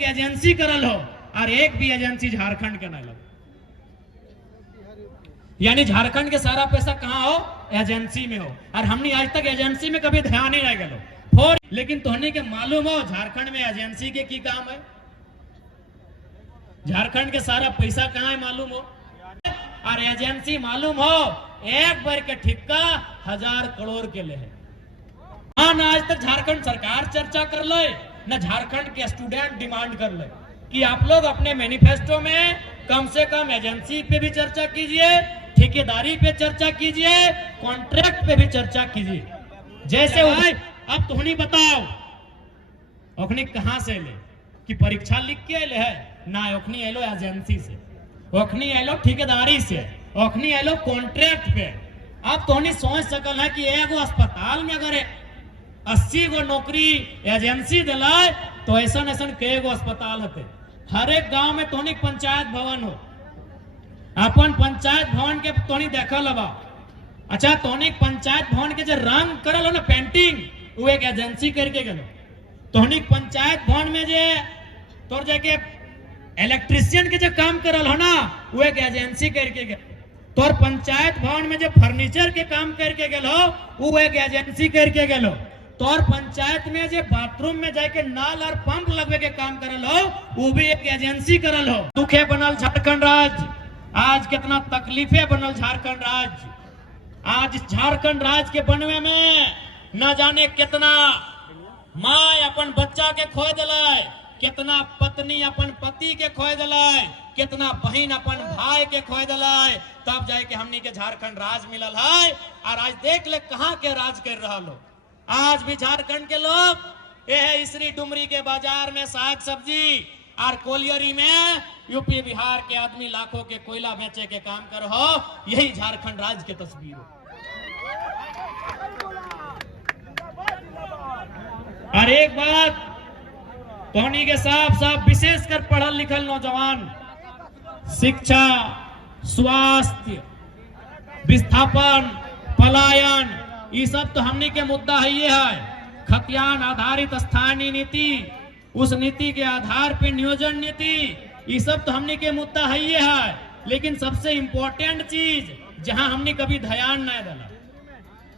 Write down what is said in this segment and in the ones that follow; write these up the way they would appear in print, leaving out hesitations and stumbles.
एक एजेंसी करल हो और एक भी एजेंसी झारखंड के नहीं लगे, यानी झारखंड के सारा पैसा कहाँ हो, एजेंसी में हो। और हमने आज तक एजेंसी में कभी ध्यान ही नहीं गलो और लेकिन तोहनी के मालूम हो झारखंड में एजेंसी के की काम है, झारखंड के सारा पैसा कहाँ है मालूम हो, और एजेंसी मालूम हो एक बार के ठिक्का 1000 करोड़ के ले है। न आज तक झारखंड सरकार चर्चा कर ले, न झारखंड के स्टूडेंट डिमांड कर ले कि आप लोग अपने मैनिफेस्टो में कम से कम एजेंसी पे भी चर्चा कीजिए, ठेकेदारी पे चर्चा कीजिए, कॉन्ट्रैक्ट पे भी चर्चा कीजिए। जैसे अब तुहनी बताओ ओखनी कहां से ले कि परीक्षा लिख के ले है ना, ओखनी एलो एजेंसी से, ओखनी एलो ठेकेदारी से, ओखनी एलो कॉन्ट्रैक्ट पे। अब तुहनी सोच सकल है कि एगो अस्पताल में अगर 80 गो नौकरी एजेंसी दिलाए तो ऐसा ऐसा कई गो अस्पताल होते। हर एक गांव में तोनी पंचायत भवन हो, अपन पंचायत भवन के तोनी देखल हवा। अच्छा तोनी पंचायत भवन के जो रंग करल हो ना पेंटिंग, वो एक एजेंसी करके गलो। तोनी पंचायत भवन में जे तोर जाके इलेक्ट्रिशियन के जो काम करल हो ना, वो एक एजेंसी करके गलो। तोर पंचायत भवन में जो फर्नीचर के काम करके गलो, वो एक एजेंसी करके गलो। तोर पंचायत में जो बाथरूम में जाके नल और पंप लगवे के काम करल हो, वो भी एक एजेंसी करल हो। दुखे बनल झारखंड राज्य, आज कितना तकलीफे बनल झारखंड राज्य। आज झारखंड राज्य के बनवे में न जाने कितना माँ अपन बच्चा के खोए दिलाय, कितना पत्नी अपन पति के खोए दिलाय, कितना बहन अपन भाई के खोए दिलाय, तब जाके हमनी के झारखंड राज मिलल है। और आज देख ले कहाँ के राज कर रहा लोग। आज भी झारखंड के लोग ये इसरी डुमरी के बाजार में साग सब्जी और कोलियरी में यूपी बिहार के आदमी लाखों के कोयला बेचे के काम कर हो, यही झारखंड राज्य की तस्वीर हो। और एक बात तोहनी के साफ साफ विशेषकर पढ़ल लिखल नौजवान, शिक्षा, स्वास्थ्य, विस्थापन, पलायन, ये सब तो हमनी के मुद्दा है। ये है खतियान आधारित स्थानीय नीति, उस नीति के आधार पे नियोजन नीति, ये सब तो हमनी के मुद्दा है। ये है लेकिन सबसे इंपॉर्टेंट चीज जहां हमनी कभी ध्यान नहीं दिला,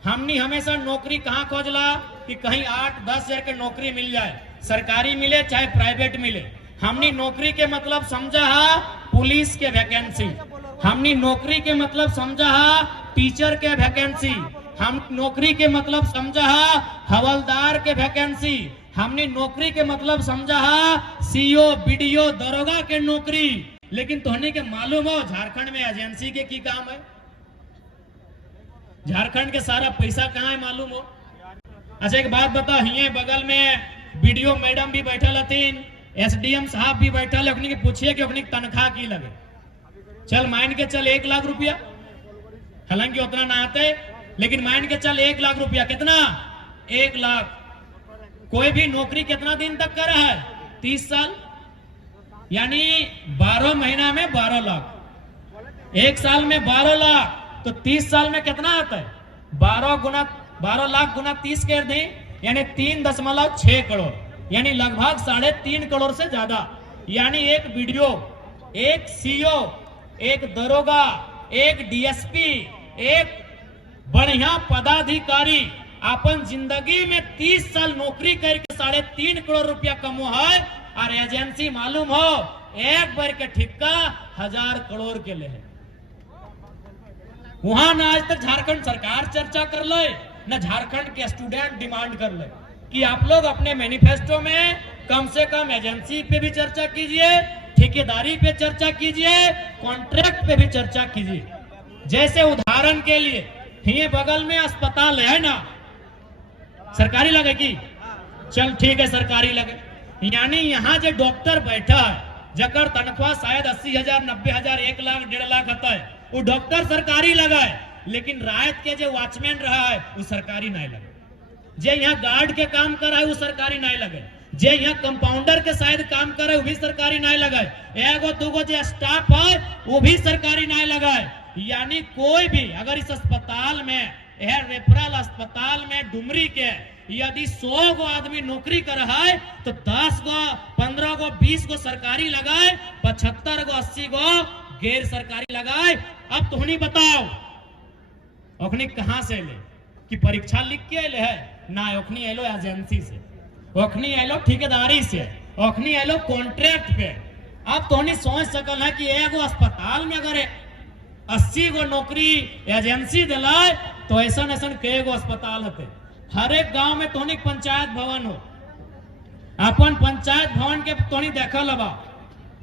हमनी हमेशा नौकरी कहाँ खोजला कि कहीं 8-10 हजार के नौकरी मिल जाए, सरकारी मिले चाहे प्राइवेट मिले। हमनी नौकरी के मतलब समझा है पुलिस के वैकेंसी, हमनी नौकरी के मतलब समझा है टीचर के वैकेंसी, हम नौकरी के मतलब समझा है हवलदार के वैकेंसी, हमने नौकरी के मतलब समझा है सीओ, बीडीओ, दरोगा के नौकरी। लेकिन तोहनी के मालूम हो झारखंड में एजेंसी के की काम है, झारखंड के सारा पैसा कहाँ है मालूम हो। अच्छा एक बात बताओ, हिये बगल में बीडीओ मैडम भी बैठल हथिन, एसडीएम साहब भी बैठल है, के पूछिए कि अपनी तनख्वाह की लगे। चल मान के चल 1 लाख रुपया, हालांकि उतना ना आते, लेकिन मान के चल 1 लाख रुपया, कितना 1 लाख। कोई भी नौकरी कितना दिन तक कर रहा है, 30 साल, यानी 12 महीना में 12 लाख, 1 साल में 12 लाख, तो 30 साल में कितना आता है, 12 लाख गुना 30 कर दें, यानी 3.6 करोड़, यानी लगभग 3.5 करोड़ से ज्यादा। यानी एक बीडीओ, एक सीओ, एक दरोगा, एक डीएसपी, एक बढ़िया पदाधिकारी अपन जिंदगी में 30 साल नौकरी करके 3.5 करोड़ रुपया कमो है। और एजेंसी मालूम हो एक बार के ठिक्का 1000 करोड़ के ले है। वहां ना आज तक झारखंड सरकार चर्चा कर ले, न झारखंड के स्टूडेंट डिमांड कर ले कि आप लोग अपने मैनिफेस्टो में कम से कम एजेंसी पे भी चर्चा कीजिए, ठेकेदारी पे चर्चा कीजिए, कॉन्ट्रैक्ट पे भी चर्चा कीजिए। जैसे उदाहरण के लिए ये बगल में अस्पताल है ना, सरकारी लगे की, चल ठीक है सरकारी लगे, यानी यहाँ जो डॉक्टर बैठा है जकर तनख्वाह शायद 80,000, 90,000, 1 लाख, 1.5 लाख आता है, वो डॉक्टर सरकारी लगा है। लेकिन रात के जो वॉचमैन रहा है वो सरकारी नहीं लगे, जे यहाँ गार्ड के काम कर रहा है वो सरकारी नहीं लगे, जे यहाँ कंपाउंडर के शायद काम कर रहे वो भी सरकारी नहीं लगाए, 1-2 जो स्टाफ है वो भी सरकारी नहीं लगाए। यानी कोई भी अगर इस अस्पताल में, रेफरल अस्पताल में डुमरी के यदि 100 गो आदमी नौकरी कर है तो 10 गो 15 गो 20 गो सरकारी लगाए, 75 गो 80 गो गैर सरकारी लगाए। अब तुहनी बताओ ओखनी कहां से ले कि परीक्षा लिख के ले है ना, ओखनी एलो एजेंसी से, ओखनी एलो ठेकेदारी से, ओखनी एलो कॉन्ट्रैक्ट पे। अब तुहनी सोच सकल है कि एगो अस्पताल में अगर 80 गो नौकरी एजेंसी दिलाए तो ऐसा ऐसा कई गो अस्पताल होते। हर एक गांव में तोनी पंचायत भवन हो, अपन पंचायत भवन के तोनी देखल हवा।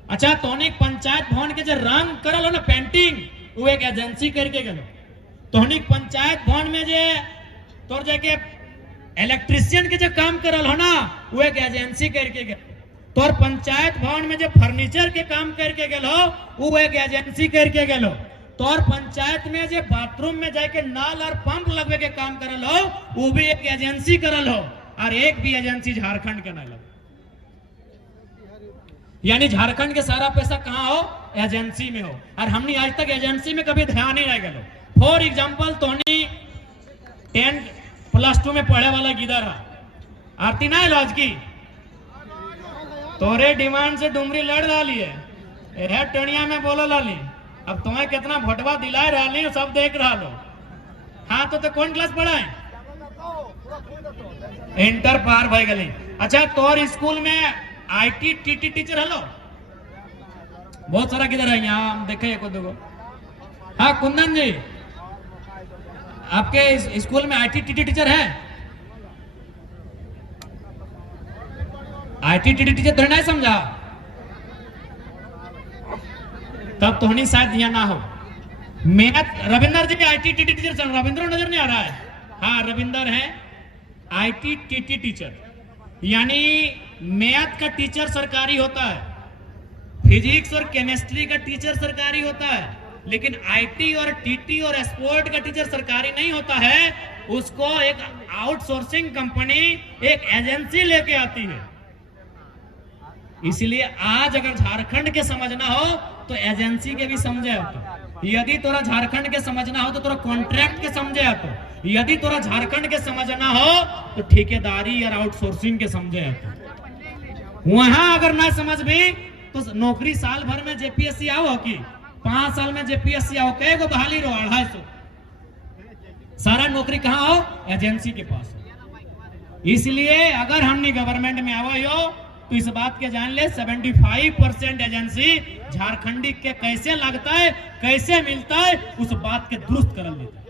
अच्छा तोनी पंचायत भवन के जो रंग करल हो ना पेंटिंग, वो एक एजेंसी करके गेलो। तोनी पंचायत भवन में जे तोर जाके इलेक्ट्रिशियन के जो काम करल हो ना, वो एक एजेंसी करके गेलो। तोर पंचायत भवन में जो फर्नीचर के काम करके गेलो, वो एक एजेंसी करके गेलो। तोर पंचायत में जो बाथरूम में जाके नल और पंप लगवे के काम करल हो, वो भी एक एजेंसी करल हो। और एक भी एजेंसी झारखंड के ना लगे, यानी झारखंड के सारा पैसा कहां हो, एजेंसी में हो। और हमने आज तक एजेंसी में कभी ध्यान ही नहीं गलो। फॉर एग्जाम्पल तोनी 10+2 में पढ़े वाला गिदर है, आरती ना लॉज की तोरे डिमांड से डुमरी लड़ डाली है, टनिया में बोलो लाली। अब तुम्हें कितना भोटवा दिलाए रही सब देख रहा लो। हाँ तो कौन क्लास पढ़ा है, इंटर पार भाई गली। अच्छा तोर स्कूल में IT TT टीचर हेलो, बहुत सारा किधर है यहाँ देखे को दो। हाँ कुंदन जी, आपके स्कूल में IT TT टीचर है? IT TT टीचर तो नहीं समझा, तब तो नहीं शायद यहाँ ना हो। मैथ रविंदर जी भी IT TT टीचर चल, रविंद्र नजर नहीं आ रहा है? हाँ रविंदर है IT TT टीचर, यानी मैथ का टीचर सरकारी होता है, फिजिक्स और केमिस्ट्री का टीचर सरकारी होता है, लेकिन IT और TT और स्पोर्ट का टीचर सरकारी नहीं होता है। उसको एक आउटसोर्सिंग कंपनी, एक एजेंसी लेके आती है। इसलिए आज अगर झारखंड के समझना हो तो एजेंसी के भी समझे तो, यदि तोरा झारखंड के समझना हो तो तोरा कॉन्ट्रैक्ट के समझे तो, यदि तोरा झारखंड के समझना हो तो ठेकेदारी और आउटसोर्सिंग के समझे तो। वहां अगर ना समझ भी तो नौकरी साल भर में JPSC आओ कि 5 साल में JPSC आओ, कई गो बहाली रो 250, सारा नौकरी कहां हो, एजेंसी के पास। इसलिए अगर हमने गवर्नमेंट में आवा हो तो इस बात के जान ले 75% एजेंसी झारखंडी के कैसे लगता है, कैसे मिलता है, उस बात के दुरुस्त कर लेता है।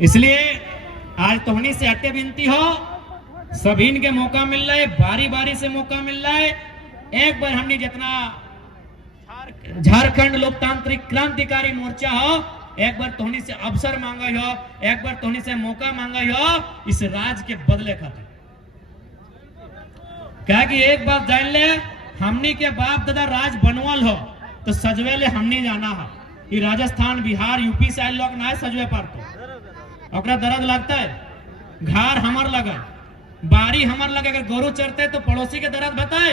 इसलिए आज तोहनी से हटे विनती हो, सभी के मौका मिल रहा है, बारी बारी से मौका मिल रहा है। एक बार हमने जितना झारखंड लोकतांत्रिक क्रांतिकारी मोर्चा हो, एक बार तोहनी से अवसर मांगा हो, एक बार तोहनी से मौका मांगा हो इस राज के बदले खातिर। क्या कि एक बात जान ले, हमनी के बाप दादा राज बनवल हो तो सजवे ले हमनी जाना है। ये राजस्थान बिहार यूपी से आए लोग ना सजवे पर तो ओकरा दर्द लगता है, घर हमार लगा, बारी हमार लगे, अगर गोरू चरते तो पड़ोसी के दर्द बताए।